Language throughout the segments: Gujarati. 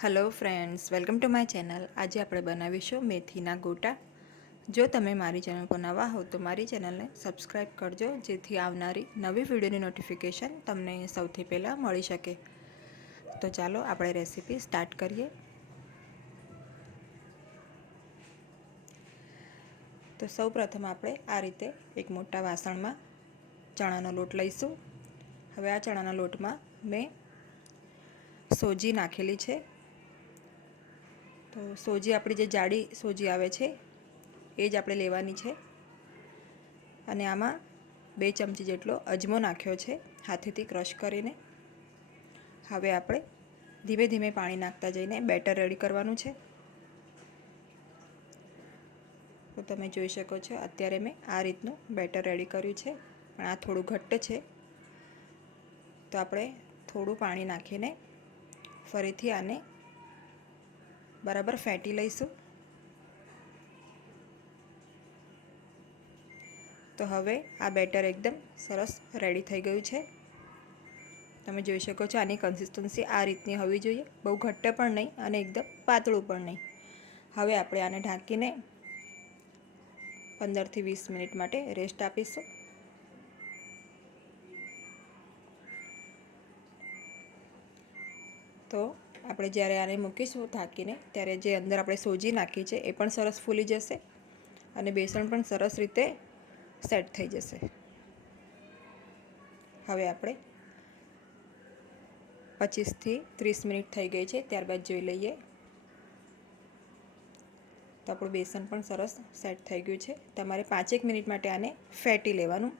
Hello friends, welcome to my channel. આજે આપણે બનાવીશું મેથીના ગોટા. જો તમે મારી ચેનલ પર નવા હો તો મારી ચેનલને સબસ્ક્રાઈબ કરજો, જેથી આવનારી નવી વિડીયોની નોટિફિકેશન તમને સૌથી પહેલાં મળી શકે. તો ચાલો આપણે રેસીપી સ્ટાર્ટ કરીએ. તો સૌ પ્રથમ આપણે આ રીતે એક મોટા વાસણમાં ચણાનો લોટ લઈશું. હવે આ ચણાના લોટમાં મેં સોજી નાખેલી છે. તો સોજી આપણી જે જાડી સોજી આવે છે એ જ આપણે લેવાની છે. અને આમાં 2 ચમચી જેટલો અજમો નાખ્યો છે હાથેથી ક્રશ કરીને. હવે આપણે ધીમે ધીમે પાણી નાખતા જઈને બેટર રેડી કરવાનું છે. તો તમે જોઈ શકો છો અત્યારે મેં આ રીતનું બેટર રેડી કર્યું છે, પણ આ થોડું ઘટ્ટ છે. તો આપણે થોડું પાણી નાખીને ફરીથી આને બરાબર ફેંટી લઈશું. તો હવે આ બેટર એકદમ સરસ રેડી થઈ ગયું છે. તમે જોઈ શકો છો આની કન્સિસ્ટન્સી આ રીતની હોવી જોઈએ, બહુ ઘટ્ટ પણ નહીં અને એકદમ પાતળું પણ નહીં. હવે આપણે આને ઢાંકીને 15 થી 20 મિનિટ માટે રેસ્ટ આપીશું. તો આપણે જ્યારે આને મૂકીશું ઢાંકીને, ત્યારે જે અંદર આપણે સોજી નાખી છે એ પણ સરસ ફૂલી જશે અને બેસન પણ સરસ રીતે સેટ થઈ જશે. હવે આપણે 25 થી 30 મિનિટ થઈ ગઈ છે, ત્યારબાદ જોઈ લઈએ. તો આપણું બેસન પણ સરસ સેટ થઈ ગયું છે. તમારે 5 મિનિટ માટે આને ફેંટી લેવાનું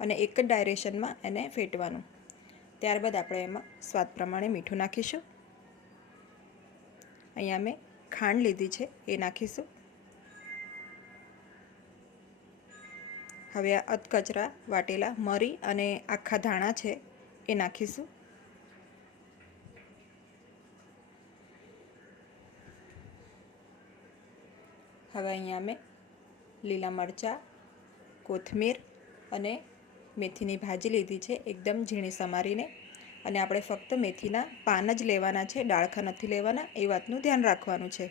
અને એક જ ડાયરેક્શનમાં એને ફેટવાનું. ત્યારબાદ આપણે એમાં સ્વાદ પ્રમાણે મીઠું નાખીશું. અહીંયા મેં ખાંડ લીધી છે એ નાખીશું. હવે આ અધકચરા વાટેલા મરી અને આખા ધાણા છે એ નાખીશું. હવે અહીંયા મેં લીલા મરચાં, કોથમીર અને મેથીની ભાજી લીધી છે એકદમ ઝીણી સમારીને. અને આપણે ફક્ત મેથીના પાન જ લેવાના છે, ડાળખા નથી લેવાના, એ વાતનું ધ્યાન રાખવાનું છે.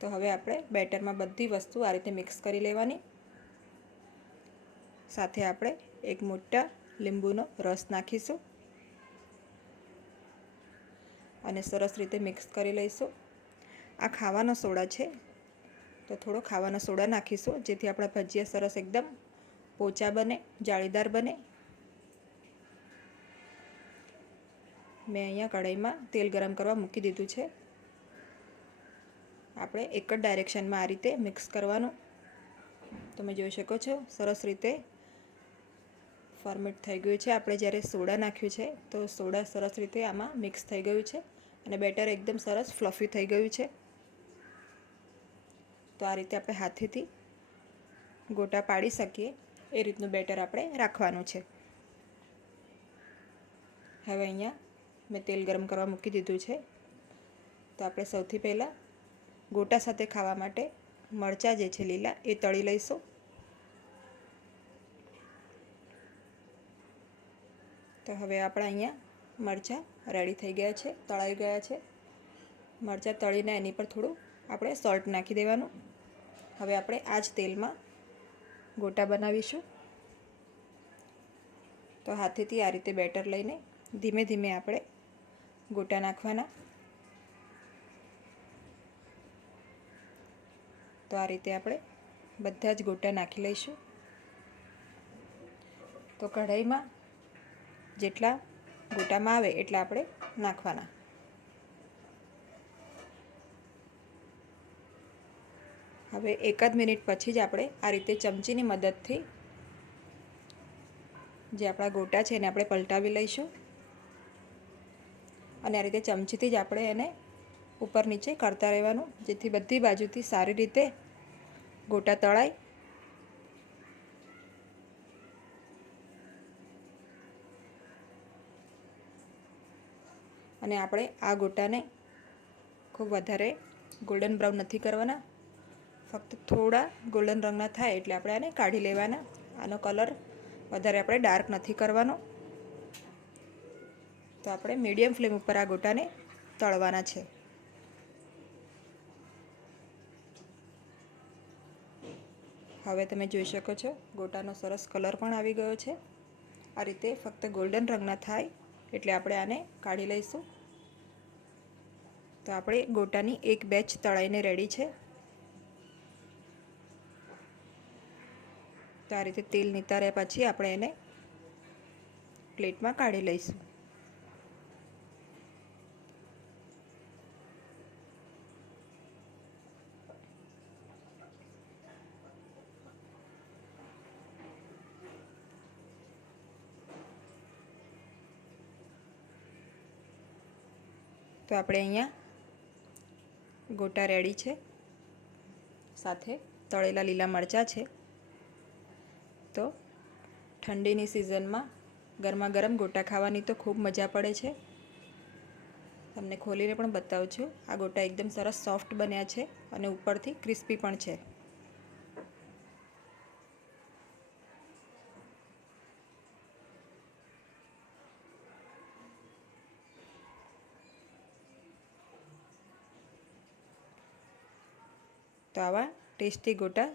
તો હવે આપણે બેટરમાં બધી વસ્તુ આ રીતે મિક્સ કરી લેવાની. સાથે આપણે એક મોટા લીંબુનો રસ નાખીશું અને સરસ રીતે મિક્સ કરી લઈશું. આ ખાવાનો સોડા છે, તો થોડો ખાવાનો સોડા નાખીશું, જેથી આપણા ભજીયા સરસ એકદમ પોચા બને, જાળીદાર બને. મેં અહીંયા કઢાઈમાં તેલ ગરમ કરવા મૂકી દીધું છે. આપણે એક જ ડાયરેક્શનમાં આ રીતે મિક્સ કરવાનું. તમે જોઈ શકો છો સરસ રીતે ફોર્મેટ થઈ ગયું છે. આપણે જ્યારે સોડા નાખ્યું છે તો સોડા સરસ રીતે આમાં મિક્સ થઈ ગયું છે અને બેટર એકદમ સરસ ફ્લફી થઈ ગયું છે. તો આ રીતે આપણે હાથેથી ગોટા પાડી શકીએ એ રીતનું બેટર આપણે રાખવાનું છે. હવે અહીંયા મેં તેલ ગરમ કરવા મૂકી દીધું છે. તો આપણે સૌથી પહેલાં ગોટા સાથે ખાવા માટે મરચાં જે છે લીલા એ તળી લઈશું. તો હવે આપણા અહીંયા મરચાં રેડી થઈ ગયા છે, તળાઈ ગયા છે. મરચાં તળીને એની પર થોડું આપણે સોલ્ટ નાખી દેવાનું. હવે આપણે આ જ તેલમાં ગોટા બનાવીશું. તો હાથેથી આ રીતે બેટર લઈને ધીમે ધીમે આપણે ગોટા નાખવાના. તો આ રીતે આપણે બધા જ ગોટા નાખી લઈશું. તો કઢાઈમાં જેટલા ગોટામાં આવે એટલા આપણે નાખવાના. હવે 1 મિનિટ પછી જ આપણે આ રીતે ચમચીની મદદથી જે આપણા ગોટા છે એને આપણે પલટાવી લઈશું અને આ રીતે ચમચીથી જ આપણે એને ઉપર નીચે કરતા રહેવાનું, જેથી બધી બાજુથી સારી રીતે ગોટા તળાય. અને આપણે આ ગોટાને ખૂબ વધારે ગોલ્ડન બ્રાઉન નથી કરવાના, ફક્ત થોડા ગોલ્ડન રંગના થાય એટલે આપણે આને કાઢી લેવાના. આનો કલર વધારે આપણે ડાર્ક નથી કરવાનો. તો આપણે મીડિયમ ફ્લેમ ઉપર આ ગોટાને તળવાના છે. હવે તમે જોઈ શકો છો ગોટાનો સરસ કલર પણ આવી ગયો છે. આ રીતે ફક્ત ગોલ્ડન રંગના થાય એટલે આપણે આને કાઢી લઈશું. તો આપણે ગોટાની એક બેચ તળાઈને રેડી છે. તો આ રીતે તેલ નિતાર્યા પછી આપણે એને પ્લેટમાં કાઢી લઈશું. તો આપણે અહીંયા ગોટા રેડી છે, સાથે તળેલા લીલા મરચાં છે. તો ઠંડીની સિઝનમાં ગરમા ગરમ ગોટા ખાવાની તો ખૂબ મજા પડે છે. તમને ખોલીને પણ બતાવું છું. આ ગોટા એકદમ સરસ સોફ્ટ બન્યા છે અને ઉપરથી ક્રિસ્પી પણ છે. તો આવા ટેસ્ટી ગોટા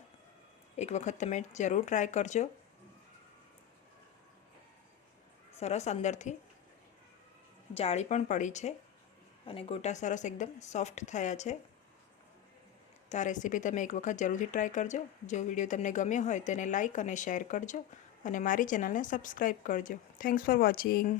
એક વખત તમે જરૂર ટ્રાય કરજો. સરસ અંદરથી જાળી પણ પડી છે અને ગોટા સરસ એકદમ સોફ્ટ થયા છે. તો આ રેસીપી તમે એક વખત જરૂરથી ટ્રાય કરજો. જો વિડીયો તમને ગમ્યો હોય તો એને લાઈક અને શેર કરજો અને મારી ચેનલને સબસ્ક્રાઈબ કરજો. Thanks for watching.